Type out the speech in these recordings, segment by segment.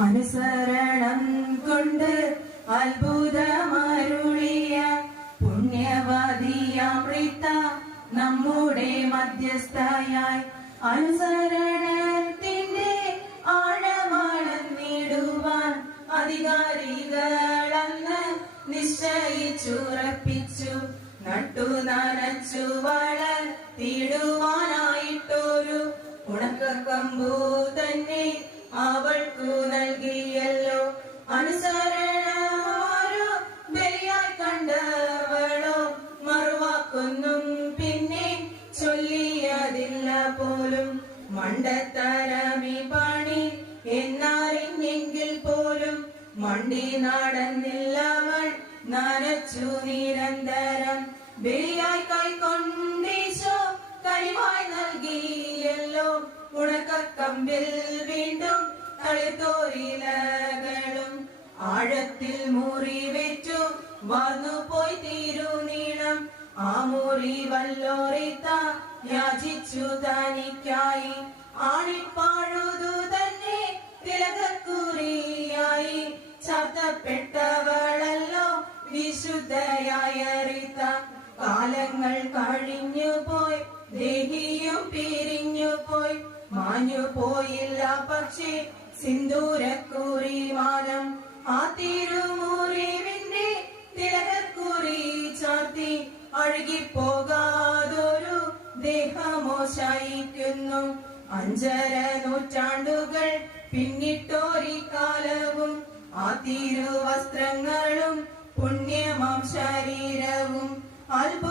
അനുസരണം കൊണ്ട് അത്ഭുതമരുളിയ പുണ്യവാദിയാമൃത നമ്മുടെ മധ്യസ്ഥയായി അനുസരണത്തിന്റെ ആഴമാണെന്നിടുവാൻ അധികാരികളെന്ന് നിശ്ചയിച്ചുറപ്പിച്ചു. നട്ടു നനച്ചു വളർത്തിടുവാനായിട്ടൊരു ഉണക്കക്കമ്പു പോലും മണ്ടത്താരാമി പണി. എന്നറിഞ്ഞെങ്കിൽ പോലും മണ്ടി നടന്നില്ലവൾ നനച്ചു നിരന്തരം ബലിയായി കൈക്കൊണ്ടീശോ കനിവായി നൽകിയല്ലോ. ഉണക്കക്കമ്പിൽ വീണ്ടും തളിത്തോരിലകളും ആഴത്തിൽ മുറി വെച്ചു വന്നു പോയി തീരുനീളം ആ മുറി വല്ലോറിത്ത യാചിച്ചു തനിക്കായി. ആണിപ്പാഴുതു തന്നെ തിലകക്കുറിയായി. ചതപ്പെട്ടവളല്ലോ വിശുദ്ധയായറിത്ത. കാലങ്ങൾ കഴിഞ്ഞു പോയി ദേഹിയും പിരിഞ്ഞു പോയി മാഞ്ഞു പോയില്ല പക്ഷേ സിന്ദൂരക്കുറി മാനം. ആ തിരുമുറിവിന്റെ അഴുകിപ്പോകാതൊരു ദേഹമോ ശയിക്കുന്നു. അഞ്ചര നൂറ്റാണ്ടുകൾ പിന്നിട്ടോരി കാലവും ആ തിരുവസ്ത്രങ്ങളും പുണ്യമാം ശരീരവും. അത്ഭുതമായി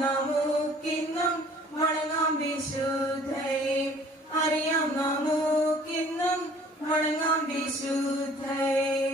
നമുക്കിന്നും വണങ്ങാം വിശുദ്ധയെ അറിയാം നമുക്കിന്നും വണങ്ങാം വിശുദ്ധയെ